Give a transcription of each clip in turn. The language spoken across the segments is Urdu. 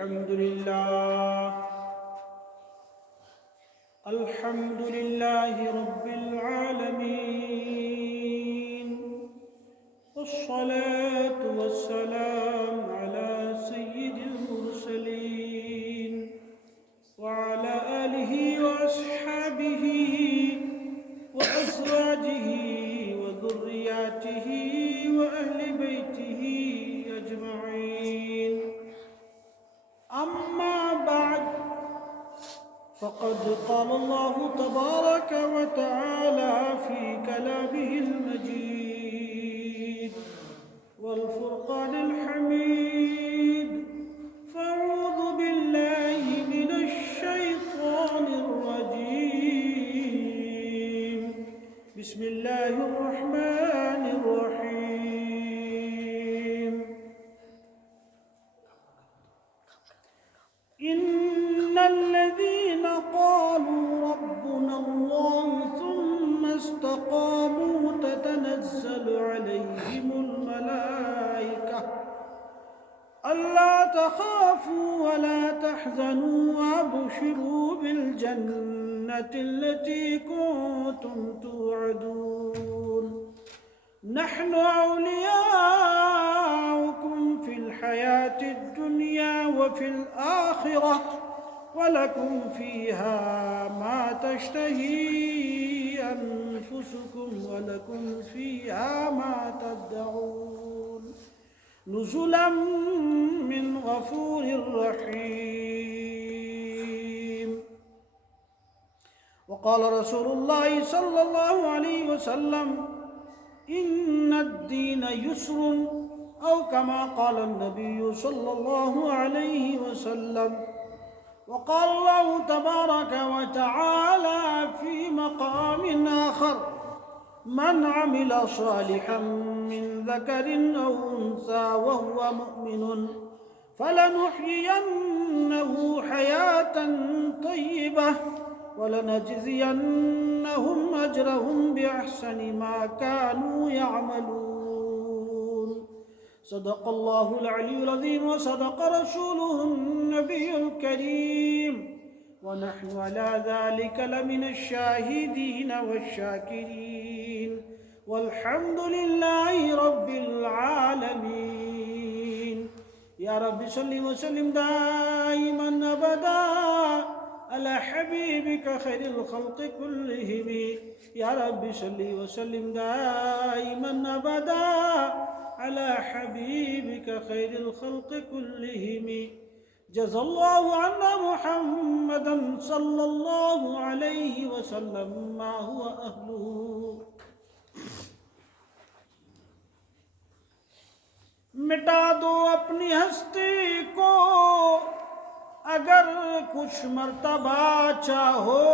الحمد لله رب العالمين، والصلاة والسلام على سيد المرسلين وعلى آله وأصحابه وأزواجه وذرياته وأهل بيته أجمعين. أما بعد، فقد قال الله تبارك وتعالى في كلامه المجيد والفرقان الحميد: فأعوذ بالله من الشيطان الرجيم، بسم الله الرحمن الرحيم. إن الذين قالوا ربنا الله ثم استقاموا تتنزل عليهم الملائكة ألا تخافوا ولا تحزنوا وأبشروا بالجنة التي كنتم توعدون. نحن أولياؤكم في الحياة الدنيا وفي الآخرة، ولكم فيها ما تشتهي أنفسكم ولكم فيها ما تدعون، نزلا من غفور رحيم. وقال رسول الله صلى الله عليه وسلم: إن الدين يسر، أو كما قال النبي صلى الله عليه وسلم. وقال الله تبارك وتعالى في مقام آخر: من عمل صالحا من ذكر أو أنثى وهو مؤمن فلنحيينه حياة طيبة ولنجزينهم أجرهم بأحسن ما كانوا يعملون. صدق الله العلي العظيم وصدق رسوله النبي الكريم، ونحن على ذلك لمن الشاهدين والشاكرين، والحمد لله رب العالمين. يا رب صل وسلم دائما أبدا على حبيبك خير الخلق كلهم. يا رب صل وسلم دائما أبدا على حبيبك خير الخلق كلهم. جزا الله عنا محمدا صلى الله عليه وسلم ما هو أهله. مٹا دو اپنی ہستی کو اگر کچھ مرتبہ چاہو،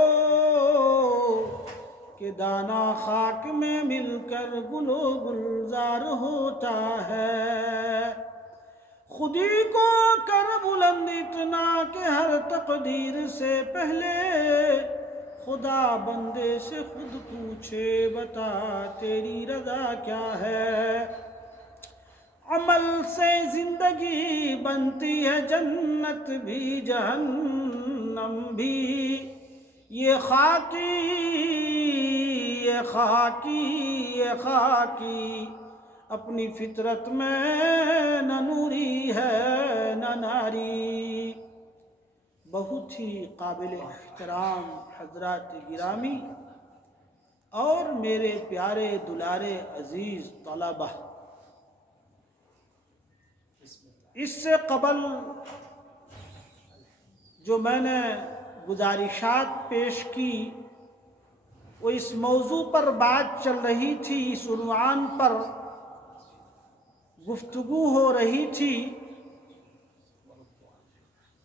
کہ دانا خاک میں مل کر گل و گلزار ہوتا ہے. خودی کو کر بلند اتنا کہ ہر تقدیر سے پہلے خدا بندے سے خود پوچھے: بتا تیری رضا کیا ہے؟ عمل سے زندگی بنتی ہے جنت بھی جہنم بھی. یہ خاکی یہ خاکی یہ خاکی اپنی فطرت میں نہ نوری ہے نہ ناری. بہت ہی قابل احترام حضرات گرامی اور میرے پیارے دلارے عزیز طلبہ، اس سے قبل جو میں نے گزارشات پیش کی وہ اس موضوع پر بات چل رہی تھی، اس عنوان پر گفتگو ہو رہی تھی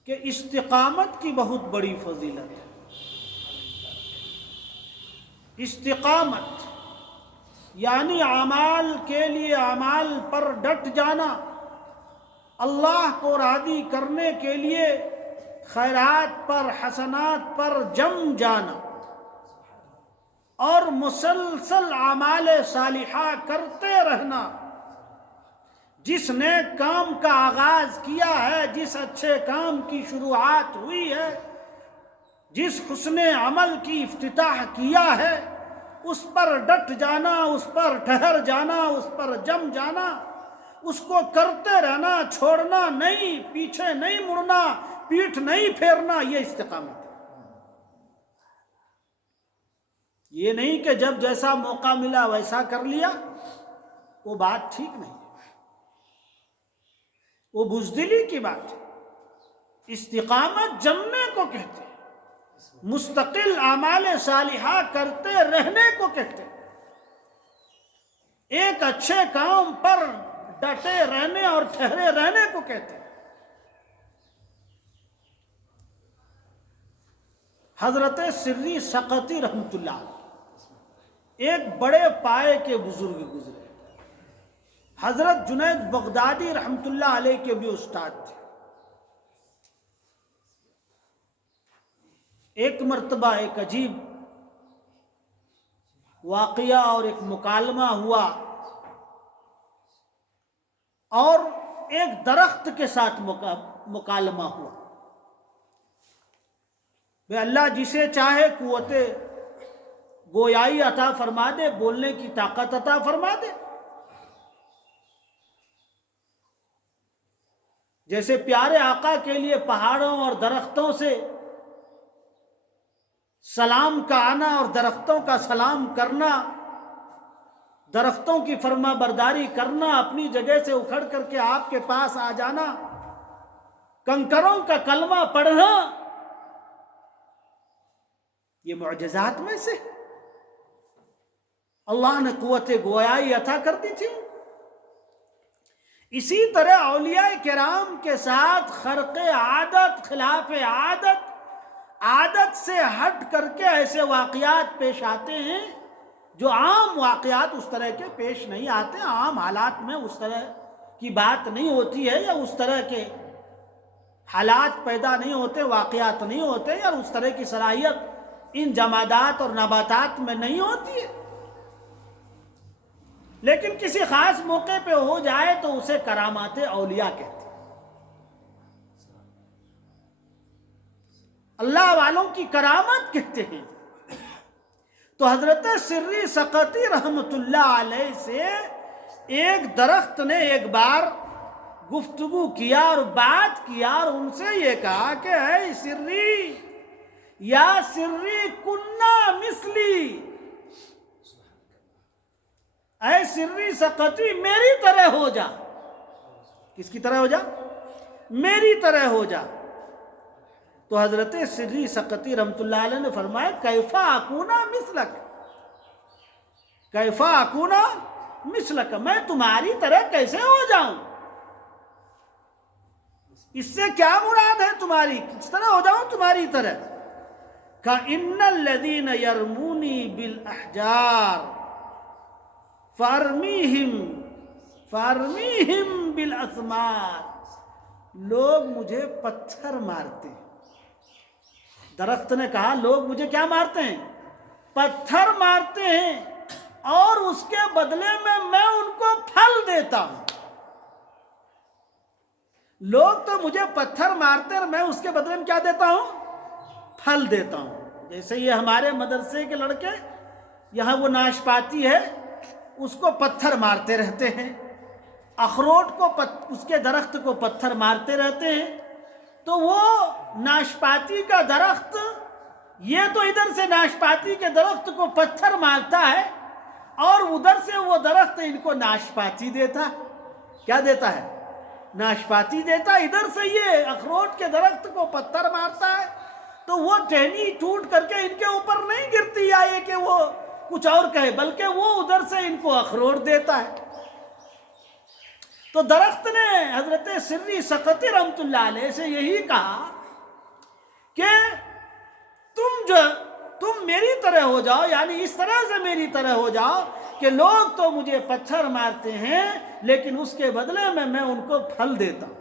کہ استقامت کی بہت بڑی فضیلت ہے. استقامت یعنی اعمال کے لیے اعمال پر ڈٹ جانا، اللہ کو راضی کرنے کے لیے خیرات پر حسنات پر جم جانا اور مسلسل اعمال صالحہ کرتے رہنا. جس نیک کام کا آغاز کیا ہے، جس اچھے کام کی شروعات ہوئی ہے، جس حسن عمل کی افتتاح کیا ہے، اس پر ڈٹ جانا، اس پر ٹھہر جانا، اس پر جم جانا، اس کو کرتے رہنا، چھوڑنا نہیں، پیچھے نہیں مڑنا، پیٹھ نہیں پھیرنا، یہ استقامت ہے۔ یہ نہیں کہ جب جیسا موقع ملا ویسا کر لیا، وہ بات ٹھیک نہیں، وہ بزدلی کی بات ہے۔ استقامت جمنے کو کہتے ہیں، مستقل اعمال صالحہ کرتے رہنے کو کہتے ہیں، ایک اچھے کام پر ڈٹے رہنے اور ٹھہرے رہنے کو کہتے ہیں۔ حضرت سری سقطی رحمۃ اللہ ایک بڑے پائے کے بزرگ گزرے، حضرت جنید بغدادی رحمۃ اللہ علیہ کے بھی استاد تھے۔ ایک مرتبہ ایک عجیب واقعہ اور ایک مکالمہ ہوا، اور ایک درخت کے ساتھ مکالمہ ہوا۔ اللہ جسے چاہے قوت گویائی عطا فرما دے، بولنے کی طاقت عطا فرما دے۔ جیسے پیارے آقا کے لیے پہاڑوں اور درختوں سے سلام کا آنا اور درختوں کا سلام کرنا، درختوں کی فرما برداری کرنا، اپنی جگہ سے اکھڑ کر کے آپ کے پاس آ جانا، کنکروں کا کلمہ پڑھنا، یہ معجزات میں سے اللہ نے قوت گویائی عطا کر دی تھی۔ اسی طرح اولیاء کرام کے ساتھ خرق عادت، خلاف عادت سے ہٹ کر کے ایسے واقعات پیش آتے ہیں جو عام واقعات اس طرح کے پیش نہیں آتے، عام حالات میں اس طرح کی بات نہیں ہوتی ہے، یا اس طرح کے حالات پیدا نہیں ہوتے، واقعات نہیں ہوتے، یا اس طرح کی صلاحیت ان جمادات اور نباتات میں نہیں ہوتی ہے، لیکن کسی خاص موقع پہ ہو جائے تو اسے کرامات اولیاء کہتے ہیں۔ اللہ والوں کی کرامت کہتے ہیں۔ تو حضرت سری سقطی رحمت اللہ علیہ سے ایک درخت نے ایک بار گفتگو کیا اور بات کیا، اور ان سے یہ کہا کہ اے سری، یا سری کنہ مثلی، اے سری سقطی میری طرح ہو جا۔ کس کی طرح ہو جا؟ میری طرح ہو جا۔ تو حضرت سری سقطی رحمت اللہ علیہ نے فرمایا کیفا اکونا مثلک، کیفا اکونا مثلک، میں تمہاری طرح کیسے ہو جاؤں؟ اس سے کیا مراد ہے تمہاری؟ کس طرح ہو جاؤں تمہاری طرح؟ کَإِنَّ الَّذِينَ يَرْمُونِي بِالْأَحْجَارِ فَأَرْمِيهِمْ بِالْأَثْمَارِ، لوگ مجھے پتھر مارتے ہیں۔ درخت نے کہا لوگ مجھے کیا مارتے ہیں؟ پتھر مارتے ہیں، اور اس کے بدلے میں ان کو پھل دیتا ہوں۔ لوگ تو مجھے پتھر مارتے ہیں اور میں اس کے بدلے میں کیا دیتا ہوں؟ پھل دیتا ہوں۔ جیسے یہ ہمارے مدرسے کے لڑکے، یہاں وہ ناشپاتی ہے، اس کو پتھر مارتے رہتے ہیں، اخروٹ کو اس کے درخت کو پتھر مارتے رہتے ہیں، تو وہ ناشپاتی کا درخت یہ تو ادھر سے ناشپاتی کے درخت کو پتھر مارتا ہے، اور ادھر سے وہ درخت ان کو ناشپاتی دیتا ہے۔ کیا دیتا ہے؟ ناشپاتی دیتا ہے۔ ادھر سے یہ اخروٹ کے درخت کو پتھر مارتا ہے، تو وہ ٹہنی ٹوٹ کر کے ان کے اوپر نہیں گرتی، یا یہ کہ وہ کچھ اور کہے، بلکہ وہ ادھر سے ان کو اخروٹ دیتا ہے۔ تو درخت نے حضرت سری سقطی رحمت اللہ علیہ سے یہی کہا کہ تم میری طرح ہو جاؤ، یعنی اس طرح سے میری طرح ہو جاؤ کہ لوگ تو مجھے پتھر مارتے ہیں، لیکن اس کے بدلے میں ان کو پھل دیتا ہوں۔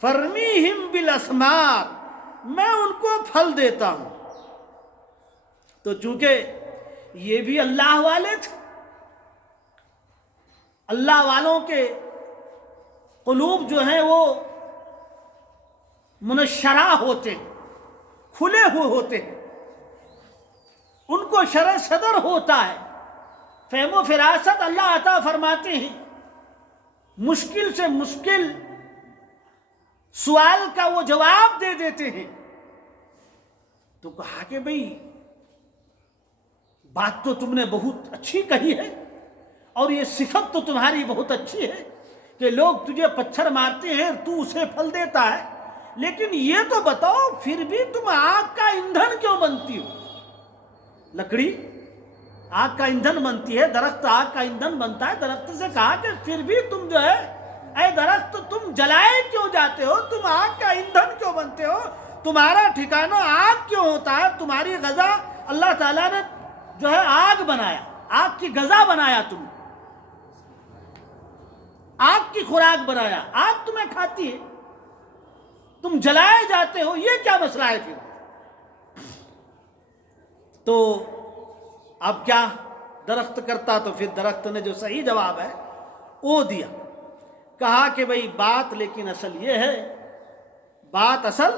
فَرْمِيهِمْ بِالْأَثْمَارِ، میں ان کو پھل دیتا ہوں۔ تو چونکہ یہ بھی اللہ والے تھے، اللہ والوں کے قلوب جو ہیں وہ منشرہ ہوتے ہیں، کھلے ہوئے ہوتے ہیں، ان کو شرح صدر ہوتا ہے، فہم و فراست اللہ عطا فرماتے ہیں، مشکل سے مشکل سوال کا وہ جواب دے دیتے ہیں۔ تو کہا کہ بھئی بات تو تم نے بہت اچھی کہی ہے، اور یہ صفت تو تمہاری بہت اچھی ہے کہ لوگ تجھے پتھر مارتے ہیں تو اسے پھل دیتا ہے، لیکن یہ تو بتاؤ پھر بھی تم آگ کا ایندھن کیوں بنتی ہو؟ لکڑی آگ کا ایندھن بنتی ہے، درخت آگ کا ایندھن بنتا ہے۔ درخت سے کہا کہ پھر بھی تم جو ہے اے درخت تم جلائے کیوں جاتے ہو، تم آگ کا ایندھن کیوں بنتے ہو، تمہارا ٹھکانہ آگ کیوں ہوتا ہے؟ تمہاری غذا اللہ تعالیٰ نے جو ہے آگ بنایا، آگ کی غذا بنایا، تم آگ کی خوراک بنایا، آگ تمہیں کھاتی ہے، تم جلائے جاتے ہو، یہ کیا مسئلہ ہے پھر؟ تو اب کیا درخت کرتا؟ تو پھر درخت نے جو صحیح جواب ہے وہ دیا، کہا کہ بھئی بات لیکن اصل یہ ہے، بات اصل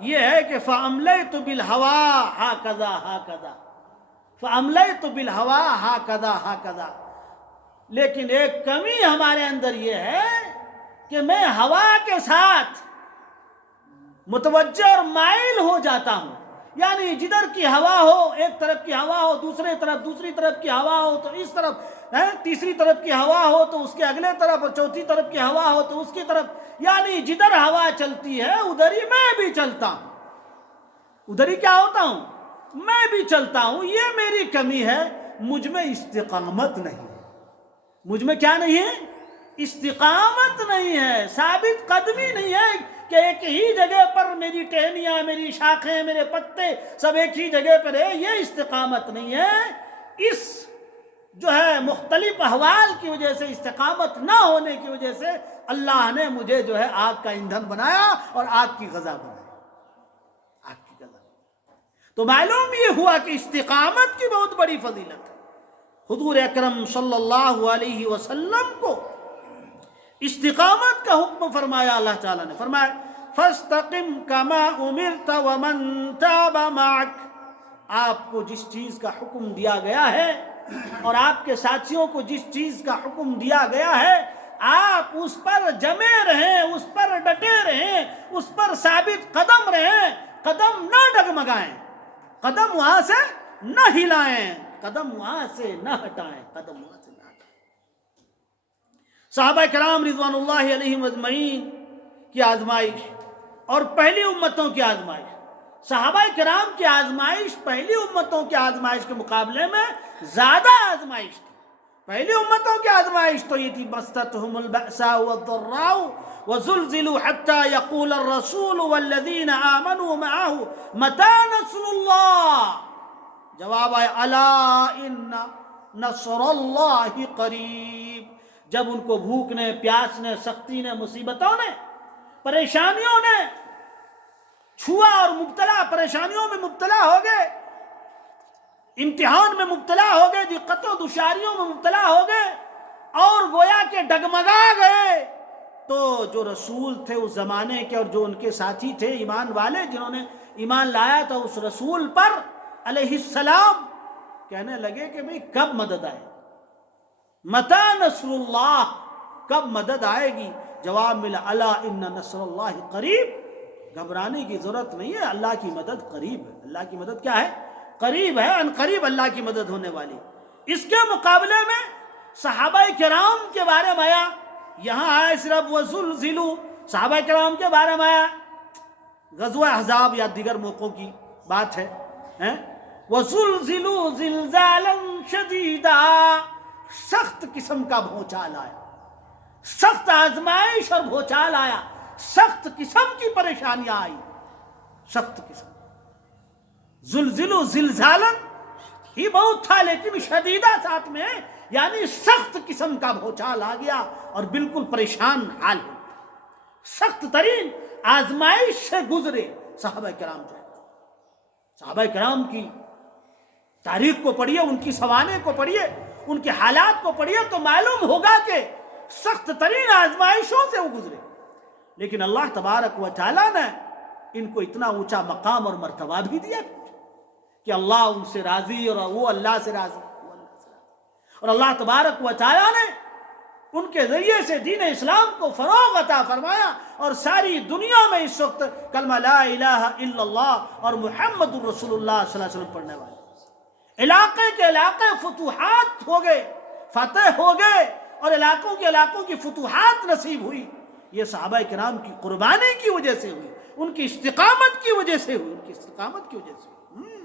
یہ ہے کہ فَأَمْلَيْتُ بِالْهَوَىٰ هَكَذَا هَكَذَا فَأَمْلَيْتُ بِالْهَوَىٰ هَكَذَا هَكَذَا، لیکن ایک کمی ہمارے اندر یہ ہے کہ میں ہوا کے ساتھ متوجہ اور مائل ہو جاتا ہوں، یعنی جدھر کی ہوا ہو، ایک طرف کی ہوا ہو، دوسری طرف کی ہوا ہو تو اس طرف، تیسری طرف کی ہوا ہو تو اس کے اگلے طرف، اور چوتھی طرف کی ہوا ہو تو اس کی طرف، یعنی جدھر ہوا چلتی ہے ادھر ہی میں بھی چلتا ہوں، ادھر ہی کیا ہوتا ہوں؟ میں بھی چلتا ہوں۔ یہ میری کمی ہے، مجھ میں استقامت نہیں ہے، مجھ میں کیا نہیں ہے؟ استقامت نہیں ہے، ثابت قدمی نہیں ہے کہ ایک ہی جگہ پر میری ٹہنیاں، میری شاخیں، میرے پتے سب ایک ہی جگہ پر ہے، یہ استقامت نہیں ہے۔ اس جو ہے مختلف احوال کی وجہ سے، استقامت نہ ہونے کی وجہ سے اللہ نے مجھے جو ہے آگ کا ایندھن بنایا اور آگ کی غذا بنائی، آگ کی غذا۔ تو معلوم یہ ہوا کہ استقامت کی بہت بڑی فضیلت ہے۔ حضور اکرم صلی اللہ علیہ وسلم کو استقامت کا حکم فرمایا، اللہ تعالیٰ نے فرمایا فَاسْتَقِمْ كَمَا أُمِرْتَ وَمَنْ تَابَ مَعَكَ، آپ کو جس چیز کا حکم دیا گیا ہے اور آپ کے ساتھیوں کو جس چیز کا حکم دیا گیا ہے، آپ اس پر جمے رہیں، اس پر ڈٹے رہیں، اس پر ثابت قدم رہیں، قدم نہ ڈگمگائیں، قدم وہاں سے نہ ہلائیں، قدم وہاں سے نہ ہٹائیں، قدم وہاں سے نہ ہٹائیں۔ صحابہ کرام رضوان اللہ علیہم اجمعین کی آزمائش اور پہلی امتوں کی آزمائش، صحابہ کرام کی آزمائش پہلی امتوں کی آزمائش کے مقابلے میں زیادہ آزمائش تھی۔ پہلی امتوں کی آزمائش تو یہ تھی مستهم البأساء والضراء وزلزلوا حتى يقول الرسول والذين آمنوا معه متى نصر الله، جواب ہے الا ان نصر اللہ قریب۔ جب ان کو بھوک نے، پیاس نے، سختی نے، مصیبتوں نے، پریشانیوں نے چھوا اور مبتلا، پریشانیوں میں مبتلا ہو گئے، امتحان میں مبتلا ہو گئے، دقتوں دشواریوں میں مبتلا ہو گئے اور گویا کہ ڈگمگا گئے، تو جو رسول تھے اس زمانے کے اور جو ان کے ساتھی تھے ایمان والے، جنہوں نے ایمان لایا تھا اس رسول پر علیہ السلام، کہنے لگے کہ بھئی کب مدد آئے، متی نصر اللہ، کب مدد آئے گی؟ جواب ملا الا ان نصر اللہ قریب، گھبرانے کی ضرورت نہیں ہے، اللہ کی مدد قریب ہے۔ اللہ کی مدد کیا ہے؟ قریب ہے، ان قریب اللہ کی مدد ہونے والی۔ اس کے مقابلے میں صحابہ کرام کے بارے میں آیا، یہاں آیا صرف وزلزلوا، صحابہ کرام کے بارے میں آیا، غزوہ احزاب یا دیگر موقعوں کی بات ہے، وزلزلوا زلزالا شدیدا، سخت قسم کا بھونچال آیا، سخت آزمائش اور بھونچال آیا، سخت قسم کی پریشانیاں آئی، سخت قسم۔ زلزلو زلزالا ہی بہت تھا لیکن شدیدہ ساتھ میں، یعنی سخت قسم کا بھونچال آ گیا اور بالکل پریشان حال ہو گیا، سخت ترین آزمائش سے گزرے صحابہ کرام جو ہے۔ صحابہ کرام کی تاریخ کو پڑھیے، ان کی سوانح کو پڑھیے، ان کے حالات کو پڑھیے تو معلوم ہوگا کہ سخت ترین آزمائشوں سے وہ گزرے، لیکن اللہ تبارک و تعالیٰ نے ان کو اتنا اونچا مقام اور مرتبہ بھی دیا کہ اللہ ان سے راضی اور وہ اللہ سے راضی، اور اللہ تبارک و تعالیٰ نے ان کے ذریعے سے دین اسلام کو فروغ عطا فرمایا، اور ساری دنیا میں اس وقت کلمہ لا الہ الا اللہ اور محمد الرسول اللہ صلی اللہ علیہ وسلم پڑھنے والے علاقے کے علاقے فتوحات ہو گئے، فتح ہو گئے، اور علاقوں کے علاقوں کی فتوحات نصیب ہوئی۔ یہ صحابہ کرام کی قربانی کی وجہ سے ہوئی، ان کی استقامت کی وجہ سے ہوئی، ان کی استقامت کی وجہ سے ہوئی،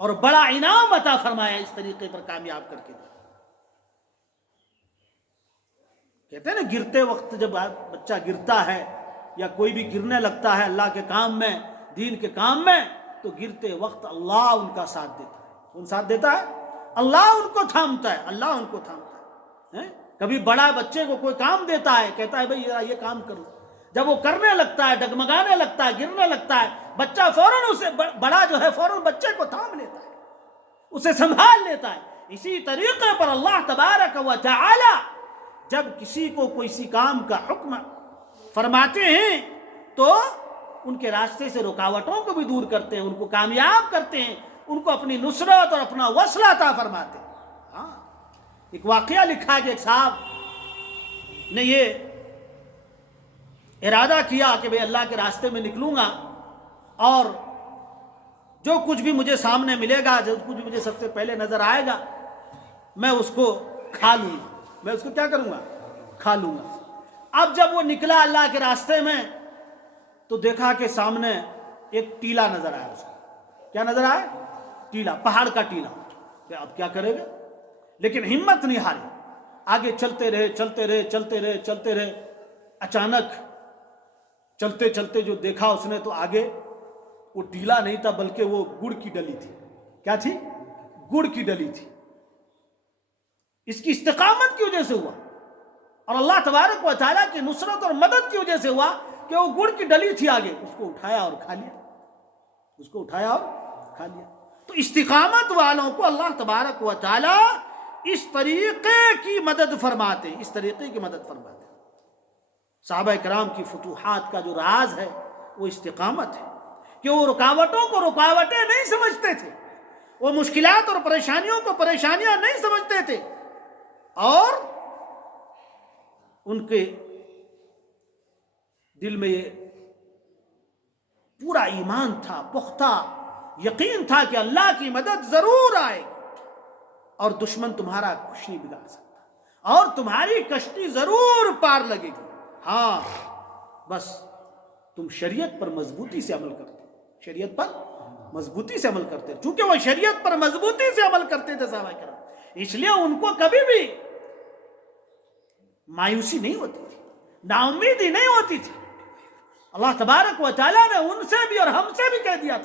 اور بڑا انعام عطا فرمایا اس طریقے پر کامیاب کر کے دیا۔ کہتے ہیں نا گرتے وقت جب بچہ گرتا ہے یا کوئی بھی گرنے لگتا ہے اللہ کے کام میں، دین کے کام میں، تو گرتے وقت اللہ ان کا ساتھ دیتا ہے۔ کون ساتھ دیتا ہے؟ اللہ ان کو تھامتا ہے، اللہ ان کو تھامتا ہے۔ کبھی بڑا بچے کو کوئی کام دیتا ہے، کہتا ہے بھئی یہ کام کرو، جب وہ کرنے لگتا ہے، ڈگمگانے لگتا ہے، گرنے لگتا ہے، بچہ فوراً اسے بڑا جو ہے فوراً بچے کو تھام لیتا ہے، اسے سنبھال لیتا ہے۔ اسی طریقے پر اللہ تبارک و تعالی جب کسی کو کسی کام کا حکم فرماتے ہیں تو ان کے راستے سے رکاوٹوں کو بھی دور کرتے ہیں، ان کو کامیاب کرتے ہیں، ان کو اپنی نصرت اور اپنا وصلہ عطا فرماتے ہیں۔ ہاں، ایک واقعہ لکھا کہ ایک صاحب نے یہ ارادہ کیا کہ بھئی اللہ کے راستے میں نکلوں گا، اور جو کچھ بھی مجھے سامنے ملے گا، جو کچھ بھی مجھے سب سے پہلے نظر آئے گا، میں اس کو کھا لوں گا، میں اس کو کیا کروں گا؟ کھا لوں گا۔ اب جب وہ نکلا اللہ کے راستے میں تو دیکھا کہ سامنے ایک ٹیلا نظر آیا، اس کو کیا نظر آیا؟ ٹیلا، پہاڑ کا ٹیلا۔ اب کیا کرے گا؟ لیکن ہمت نہیں ہاری، آگے چلتے رہے چلتے رہے چلتے رہے چلتے رہے۔ اچانک چلتے چلتے جو دیکھا اس نے تو آگے وہ ٹیلا نہیں تھا بلکہ وہ گڑ کی ڈلی تھی۔ کیا تھی؟ گڑ کی ڈلی تھی۔ اس کی استقامت کی وجہ سے ہوا، اور اللہ تبارک و تعالیٰ کی نصرت اور مدد کی وجہ سے ہوا کہ وہ گڑ کی ڈلی تھی آگے، اس کو اٹھایا اور کھا لیا، اس کو اٹھایا اور کھا لیا۔ تو استقامت والوں کو اللہ تبارک و تعالیٰ اس طریقے کی مدد فرماتے، اس طریقے کی مدد فرماتے۔ صحابہ کرام کی فتوحات کا جو راز ہے وہ استقامت ہے، کہ وہ رکاوٹوں کو رکاوٹیں نہیں سمجھتے تھے، وہ مشکلات اور پریشانیوں کو پریشانیاں نہیں سمجھتے تھے، اور ان کے دل میں یہ پورا ایمان تھا، پختہ یقین تھا کہ اللہ کی مدد ضرور آئے گی، اور دشمن تمہارا کچھ نہیں بگاڑ سکتا، اور تمہاری کشتی ضرور پار لگے گی۔ ہاں، بس تم شریعت پر مضبوطی سے عمل کرتے، شریعت پر مضبوطی سے عمل کرتے، چونکہ وہ شریعت پر مضبوطی سے عمل کرتے تھے صحابہ کرام، اس لیے ان کو کبھی بھی مایوسی نہیں ہوتی تھی، نا امیدی نہیں ہوتی تھی۔ اللہ تبارک و تعالیٰ نے ان سے بھی اور ہم سے بھی کہہ دیا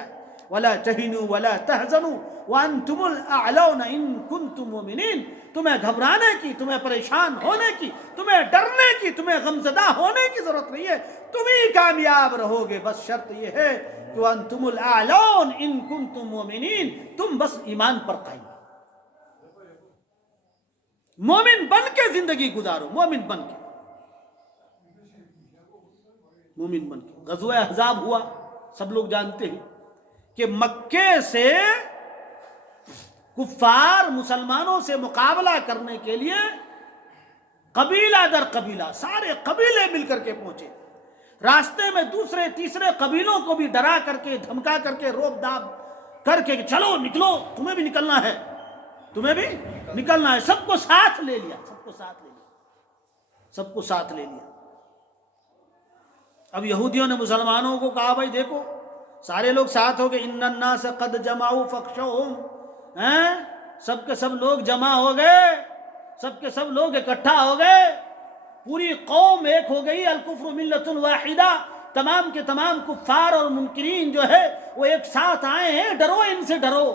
ہے وَلَا تَهِنُوا وَلَا تَحْزَنُوا وَأَنْتُمُ الْأَعْلَوْنَ إِن كُنتُم مُؤْمِنِينَ۔ تمہیں گھبرانے کی، تمہیں پریشان ہونے کی، تمہیں ڈرنے کی، تمہیں غمزدہ ہونے کی ضرورت نہیں ہے، تم ہی کامیاب رہو گے، بس شرط یہ ہے کہ وَأَنْتُمُ الْأَعْلَوْنَ إِن كُنتُم مُؤْمِنِينَ، تم بس ایمان پر قائم، مومن بن کے زندگی گزارو، مومن بن کے، مومن بن کے۔ غزوہ احزاب ہوا، سب لوگ جانتے ہیں کہ مکے سے کفار مسلمانوں سے مقابلہ کرنے کے لیے قبیلہ در قبیلہ سارے قبیلے مل کر کے پہنچے، راستے میں دوسرے تیسرے قبیلوں کو بھی ڈرا کر کے، دھمکا کر کے، روب داب کر کے کہ چلو نکلو، تمہیں بھی نکلنا ہے، تمہیں بھی نکلنا ہے۔ سب کو ساتھ لے لیا، سب کو ساتھ لے لیا، سب کو ساتھ لے لیا۔ اب یہودیوں نے مسلمانوں کو کہا بھائی دیکھو سارے لوگ ساتھ ہو گئے، ان الناس قد جمعوا فاخشوهم، سب کے سب لوگ جمع ہو گئے، سب کے سب لوگ اکٹھا ہو گئے، پوری قوم ایک ہو گئی، الکفر ملت واحدہ، تمام کے تمام کفار اور منکرین جو ہے وہ ایک ساتھ آئے ہیں، ڈرو ان سے، ڈرو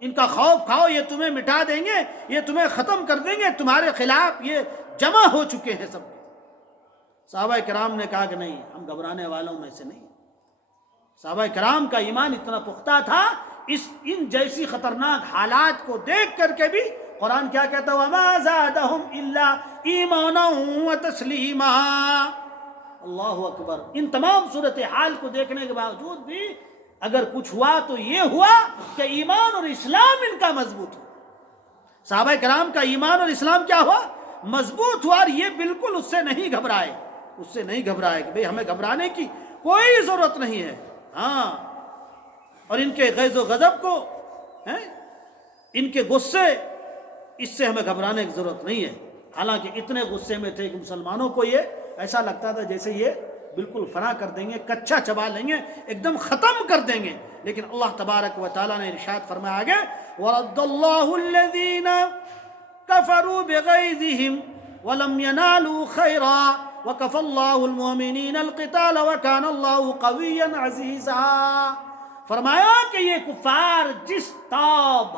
ان کا خوف کھاؤ، یہ تمہیں مٹا دیں گے، یہ تمہیں ختم کر دیں گے، تمہارے خلاف یہ جمع ہو چکے ہیں سب۔ صحابہ کرام نے کہا کہ نہیں، ہم گھبرانے والوں میں سے نہیں۔ صحابہ کرام کا ایمان اتنا پختہ تھا، ان جیسی خطرناک حالات کو دیکھ کر کے بھی قرآن کیا کہتا ہے وَمَا زَادَهُمْ إِلَّا إِيمَانًا وَتَسْلِيمًا. اللہ اکبر. ان تمام صورتحال کو دیکھنے کے باوجود بھی اگر کچھ ہوا تو یہ ہوا کہ ایمان اور اسلام ان کا مضبوط ہو. صحابہ کرام کا ایمان اور اسلام کیا ہوا؟ مضبوط ہوا. اور یہ بالکل اس سے نہیں گھبرائے کہ بھئی ہمیں گھبرانے کی کوئی ضرورت نہیں ہے. ہاں، اور ان کے غیظ و غضب کو، ان کے غصے، اس سے ہمیں گھبرانے کی ضرورت نہیں ہے. حالانکہ اتنے غصے میں تھے کہ مسلمانوں کو یہ ایسا لگتا تھا جیسے یہ بالکل فنا کر دیں گے، کچا چبا لیں گے، ایک دم ختم کر دیں گے. لیکن اللہ تبارک و تعالیٰ نے ارشاد فرمایا آگے وَرَدَّ اللَّهُ الَّذِينَ كَفَرُوا بِغَيْظِهِمْ وَلَمْ يَنَالُوا خَيْرًا وَكَفَى اللَّهُ الْمُؤْمِنِينَ الْقِتَالَ وَكَانَ اللَّهُ قَوِيًّا عَزِيزًا. فرمایا کہ یہ کفار جس تاب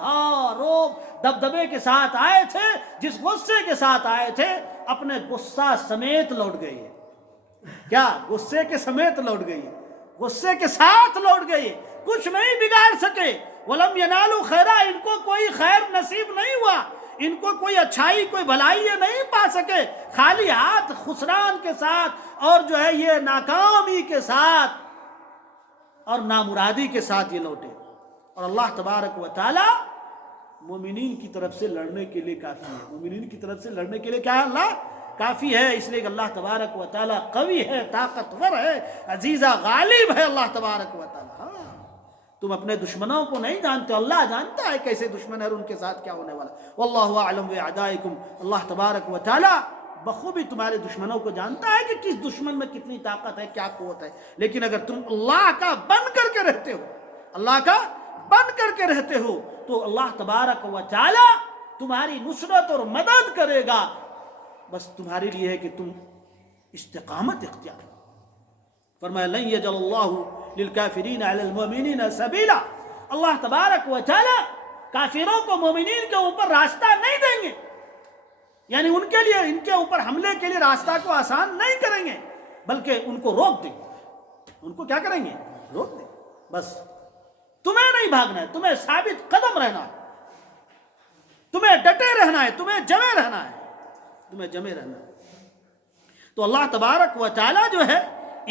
روب دبدبے کے ساتھ آئے تھے، جس غصے کے ساتھ آئے تھے، اپنے غصہ سمیت لوٹ گئے. کیا غصے کے سمیت لوٹ گئی؟ غصے کے ساتھ لوٹ گئی. کچھ نہیں بگاڑ سکے. وَلَمْ يَنَالُوا خَيْرًا، ان کو کوئی خیر نصیب نہیں ہوا، ان کو کوئی اچھائی، کوئی بھلائی یہ نہیں پا سکے. خالی ہاتھ خسران کے ساتھ اور جو ہے یہ ناکامی کے ساتھ اور نامرادی کے ساتھ یہ لوٹے. اور اللہ تبارک و تعالی مومنین کی طرف سے لڑنے کے لیے کافی ہے. مومنین کی طرف سے لڑنے کے لیے کیا ہے؟ اللہ کافی ہے. اس لیے کہ اللہ تبارک و تعالی قوی ہے، طاقتور ہے، عزیزہ غالب ہے اللہ تبارک و تعالی. ہاں، تم اپنے دشمنوں کو نہیں جانتے، اللہ جانتا ہے کیسے دشمن ہے اور ان کے ساتھ کیا ہونے والا. واللہ اعلم باعدائکم. اللہ تبارک و تعالی بخوبی تمہارے دشمنوں کو جانتا ہے کہ کس دشمن میں کتنی طاقت ہے، کیا قوت ہے. لیکن اگر تم اللہ کا بن کر کے رہتے ہو، اللہ کا بن کر کے رہتے ہو، تو اللہ تبارک و تعالی تمہاری نصرت اور مدد کرے گا. بس تمہارے لیے ہے کہ تم استقامت اختیار کرو. فرمایا لن یجعل اللہ للکافرین علی المؤمنین سبیلا. اللہ تبارک و تعالی کافروں کو مومنین کے اوپر راستہ نہیں دیں گے. یعنی ان کے لیے، ان کے اوپر حملے کے لیے راستہ کو آسان نہیں کریں گے، بلکہ ان کو روک دیں گے. ان کو کیا کریں گے؟ روک دیں گے. بس تمہیں نہیں بھاگنا ہے، تمہیں ثابت قدم رہنا ہے، تمہیں ڈٹے رہنا ہے، تمہیں جمے رہنا ہے، تمہیں جمے رہنا ہے. تو اللہ تبارک و تعالی جو ہے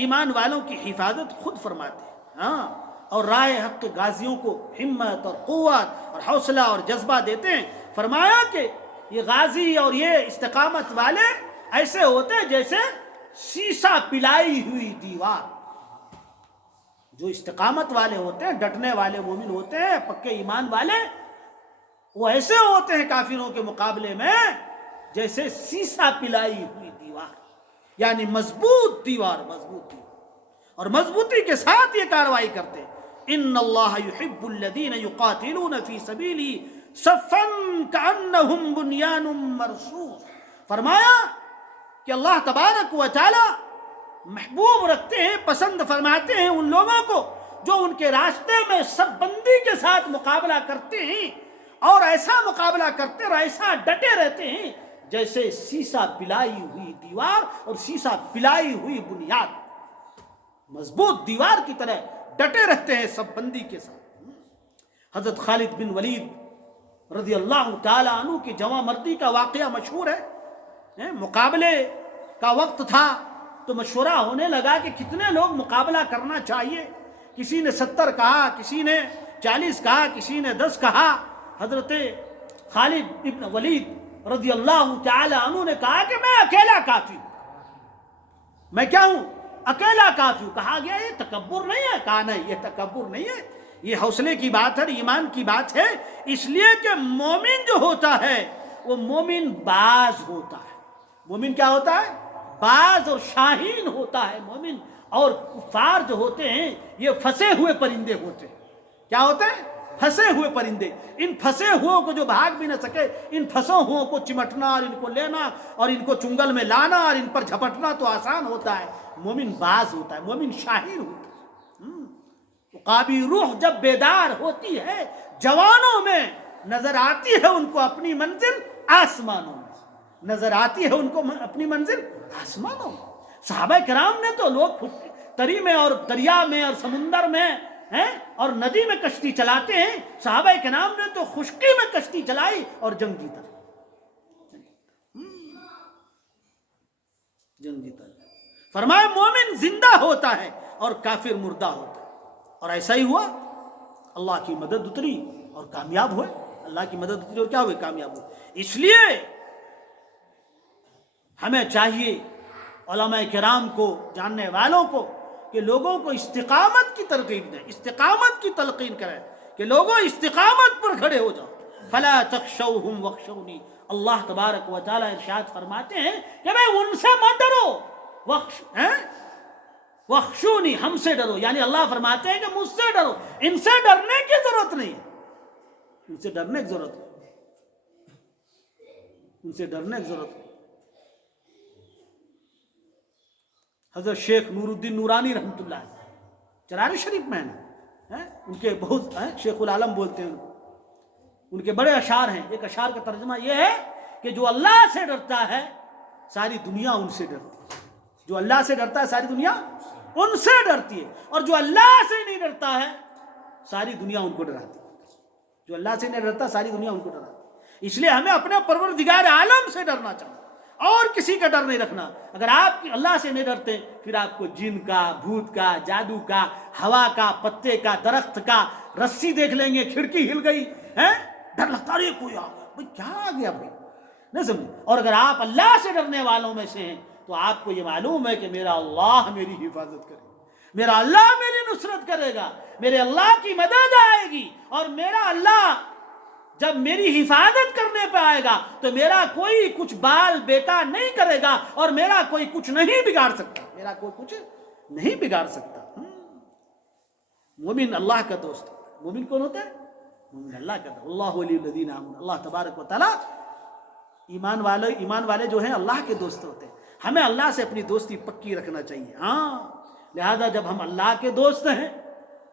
ایمان والوں کی حفاظت خود فرماتے ہیں. ہاں، اور راہ حق کے غازیوں کو ہمت اور قوت اور حوصلہ اور جذبہ دیتے ہیں. فرمایا کہ یہ غازی اور یہ استقامت والے ایسے ہوتے ہیں جیسے سیسا پلائی ہوئی دیوار. جو استقامت والے ہوتے ہیں، ڈٹنے والے مومن ہوتے ہیں، پکے ایمان والے، وہ ایسے ہوتے ہیں کافروں کے مقابلے میں جیسے سیسا پلائی ہوئی دیوار. یعنی مضبوط دیوار، مضبوط دیوار، اور مضبوطی کے ساتھ یہ کاروائی کرتے ہیں. ان اللہ یحب الذین یقاتلون فی سبیلہ صفا کأنہم بنیان مرصوص. فرمایا کہ اللہ تبارک و تعالی محبوب رکھتے ہیں، پسند فرماتے ہیں ان لوگوں کو جو ان کے راستے میں سب بندی کے ساتھ مقابلہ کرتے ہیں، اور ایسا مقابلہ کرتے اور ایسا ڈٹے رہتے ہیں جیسے سیسا پلائی ہوئی دیوار اور سیسا پلائی ہوئی بنیاد. مضبوط دیوار کی طرح ڈٹے رہتے ہیں سب بندی کے ساتھ. حضرت خالد بن ولید رضی اللہ تعالی عنہ کی جواں مردی کا واقعہ مشہور ہے. مقابلے کا وقت تھا تو مشورہ ہونے لگا کہ کتنے لوگ مقابلہ کرنا چاہیے. کسی نے 70 کہا، کسی نے 40 کہا، کسی نے 10 کہا. حضرت خالد بن ولید رضی اللہ تعالی عنہ نے کہا کہ میں اکیلا کافی ہوں. میں کیا ہوں؟ اکیلا کافی ہوں. کہا گیا یہ تکبر نہیں ہے؟ کہا نہیں، یہ تکبر نہیں ہے، یہ حوصلے کی بات ہے، ایمان کی بات ہے. اس لیے کہ مومن جو ہوتا ہے وہ مومن باز ہوتا ہے. مومن کیا ہوتا ہے؟ باز اور شاہین ہوتا ہے مومن. اور کفار جو ہوتے ہیں یہ پھنسے ہوئے پرندے ہوتے ہیں. کیا ہوتے ہیں؟ پھنسے ہوئے پرندے. ان پھنسے ہوئے کو جو بھاگ بھی نہ سکے، ان پھنسوں ہوئے کو چمٹنا اور ان کو لینا اور ان کو چنگل میں لانا اور ان پر جھپٹنا تو آسان ہوتا ہے. مومن باز ہوتا ہے، مومن شاہین ہوتا ہے. قابی روح جب بیدار ہوتی ہے، جوانوں میں نظر آتی ہے ان کو اپنی منزل آسمانوں میں، نظر آتی ہے ان کو اپنی منزل آسمانوں میں. صحابہ کرام نے تو لوگ تری میں اور دریا میں اور سمندر میں ہیں اور ندی میں کشتی چلاتے ہیں. صحابہ کرام نے تو خشکی میں کشتی چلائی اور جنگ جیتا. جنگ جیتا. فرمایا مومن زندہ ہوتا ہے اور کافر مردہ ہوتا ہے. اور ایسا ہی ہوا. اللہ کی مدد اتری اور کامیاب ہوئے. اللہ کی مدد اتری اور کیا ہوئے؟ کامیاب ہوئے. اس لیے ہمیں چاہیے علماء کرام کو، جاننے والوں کو، کہ لوگوں کو استقامت کی تلقین دیں، استقامت کی تلقین کریں کہ لوگوں استقامت پر کھڑے ہو جاؤ. فلا تخشوہم واخشونی. اللہ تبارک و تعالی ارشاد فرماتے ہیں کہ بھئی ان سے مت ڈرو، واخشونی، ہم سے ڈرو. یعنی اللہ فرماتے ہیں کہ مجھ سے ڈرو، ان سے ڈرنے کی ضرورت نہیں ہے. ان سے ڈرنے کی ضرورت نہیں. ان سے ڈرنے کی ضرورت نہیں. حضرت شیخ نور الدین نورانی رحمۃ اللہ علیہ چراری شریف میں ہیں، ان کے بہت شیخ العالم بولتے ہیں ان کے بڑے اشعار ہیں. ایک اشعار کا ترجمہ یہ ہے کہ جو اللہ سے ڈرتا ہے ساری دنیا ان سے ڈرتی ہے. جو اللہ سے ڈرتا ہے ساری دنیا ان سے ڈرتی ہے، اور جو اللہ سے نہیں ڈرتا ہے ساری دنیا ان کو ڈراتی ہے. جو اللہ سے نہیں ڈرتا ساری دنیا ان کو ڈراتی ہے. اس لیے ہمیں اپنے پروردگار عالم سے ڈرنا چاہیے اور کسی کا ڈر نہیں رکھنا. اگر آپ اللہ سے نہیں ڈرتے پھر آپ کو جن کا، بھوت کا، جادو کا، ہوا کا، پتے کا، درخت کا، رسی دیکھ لیں گے کھڑکی ہل گئی ڈر لگتا ہے کوئی آ گیا. بھائی کیا آ گیا بھائی؟ نہیں سمجھے. اور اگر آپ اللہ سے ڈرنے والوں میں سے ہیں تو آپ کو یہ معلوم ہے کہ میرا اللہ میری حفاظت کرے گا، میرا اللہ میری نصرت کرے گا، میرے اللہ کی مدد آئے گی، اور میرا اللہ جب میری حفاظت کرنے پہ آئے گا تو میرا کوئی کچھ بال بیٹا نہیں کرے گا، اور میرا کوئی کچھ نہیں بگاڑ سکتا. میرا کوئی کچھ نہیں بگاڑ سکتا. مومن اللہ کا دوست. مومن کون ہوتا ہے؟ مومن اللہ کا دوست. اللہ ولی الذین آمنوا. اللہ تبارک و تعالی ایمان والے جو ہیں اللہ کے دوست ہوتے ہیں. ہمیں اللہ سے اپنی دوستی پکی رکھنا چاہیے. لہذا جب ہم اللہ کے دوست ہیں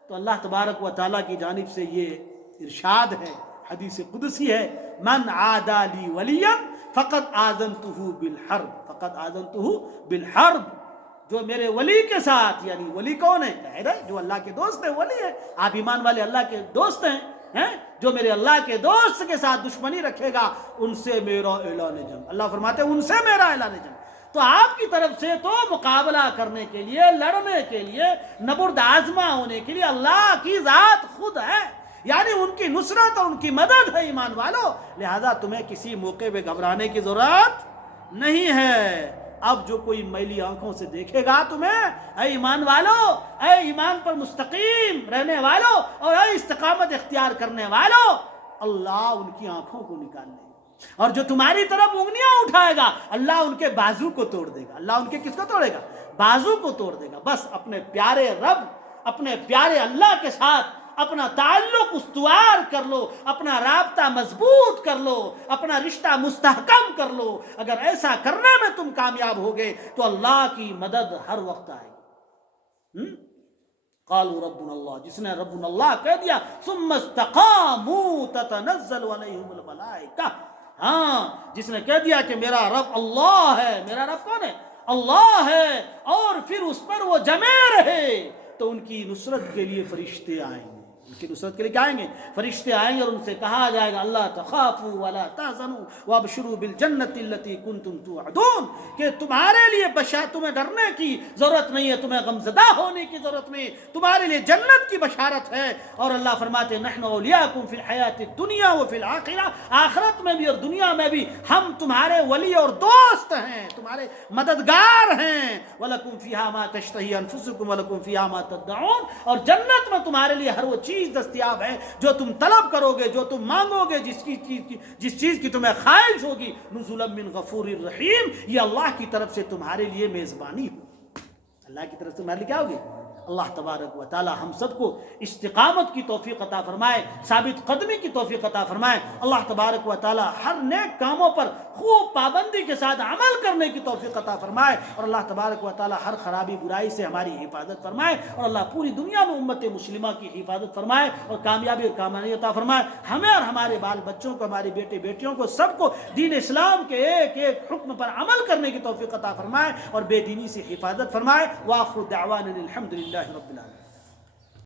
تو اللہ تبارک و تعالیٰ کی جانب سے یہ ارشاد ہے، حدیث قدسی ہے، من عادی لی ولیا فقد آذنتہ بالحرب، فقد آذنتہ بالحرب. جو میرے ولی کے ساتھ، یعنی ولی کون ہے؟ جو اللہ کے دوست ہیں ولی ہے. آپ ایمان والے اللہ کے دوست ہیں. جو میرے اللہ کے دوست کے ساتھ دشمنی رکھے گا ان سے میرا اعلان جنگ. اللہ فرماتے ہیں ان سے میرا اعلان جنگ. تو آپ کی طرف سے تو مقابلہ کرنے کے لیے، لڑنے کے لیے، نبرد آزما ہونے کے لیے اللہ کی ذات خود ہے. یعنی ان کی نصرت اور ان کی مدد ہے ایمان والو. لہذا تمہیں کسی موقع پہ گھبرانے کی ضرورت نہیں ہے. اب جو کوئی میلی آنکھوں سے دیکھے گا تمہیں، اے ایمان والو، اے ایمان پر مستقیم رہنے والو، اور اے استقامت اختیار کرنے والو، اللہ ان کی آنکھوں کو نکال لے گا. اور جو تمہاری طرف انگلیاں اٹھائے گا اللہ ان کے بازو کو توڑ دے گا. اللہ ان کے کس کو توڑے گا؟ بازو کو توڑ دے گا. بس اپنے پیارے رب، اپنے پیارے اللہ کے ساتھ اپنا تعلق استوار کر لو، اپنا رابطہ مضبوط کر لو، اپنا رشتہ مستحکم کر لو. اگر ایسا کرنے میں تم کامیاب ہوگے تو اللہ کی مدد ہر وقت آئے گی. قالوا ربنا اللہ، جس نے ربنا اللہ کہہ دیا، ثم استقاموا تتنزل علیہم الملائکہ. جس نے کہہ دیا کہ میرا رب اللہ ہے. میرا رب کون ہے؟ اللہ ہے. اور پھر اس پر وہ جمے رہے تو ان کی نصرت کے لیے فرشتے آئیں گے. ان کی نصرت کے لیے کیا آئیں گے؟ فرشتے آئیں گے، اور ان سے کہا جائے گا اللہ تخافوا ولا تحزنوا وابشروا بالجنۃ التي كنتم توعدون، کہ تمہارے لیے تمہیں ڈرنے کی ضرورت نہیں ہے، تمہیں غمزدہ ہونے کی ضرورت نہیں، تمہارے لیے جنت کی بشارت ہے. اور اللہ فرماتے ہیں نحن اولیاءکم فی الحیاۃ الدنیا وفی الآخرہ، آخرت میں بھی اور دنیا میں بھی ہم تمہارے ولی اور دوست ہیں، تمہارے مددگار ہیں. وَلَكُمْ فِيهَا مَا تَشْتَهِي أَنفُسُكُمْ وَلَكُمْ فِيهَا مَا تَدَّعُونَ. اور جنت میں تمہارے لیے ہر وہ چیز دستیاب ہے جو تم طلب کرو گے، جو تم مانگو گے، جس چیز کی تمہیں خواہش ہوگی. نزلا من غفور الرحیم، یہ اللہ کی طرف سے تمہارے لیے میزبانی ہو. اللہ کی طرف سے تمہارے لیے کیا ہوگی؟ اللہ تبارک و تعالی ہم سب کو استقامت کی توفیق عطا فرمائے، ثابت قدمی کی توفیق عطا فرمائے. اللہ تبارک و تعالی ہر نیک کاموں پر خوب پابندی کے ساتھ عمل کرنے کی توفیق عطا فرمائے، اور اللہ تبارک و تعالی ہر خرابی برائی سے ہماری حفاظت فرمائے، اور اللہ پوری دنیا میں امت مسلمہ کی حفاظت فرمائے اور کامیابی اور کامیابی عطا فرمائے. ہمیں اور ہمارے بال بچوں کو، ہمارے بیٹے بیٹیوں کو، سب کو دین اسلام کے ایک ایک حکم پر عمل کرنے کی توفیق عطا فرمائے اور بے دینی سے حفاظت فرمائے. وآخر دعوانا الحمد للہ رب العالمین.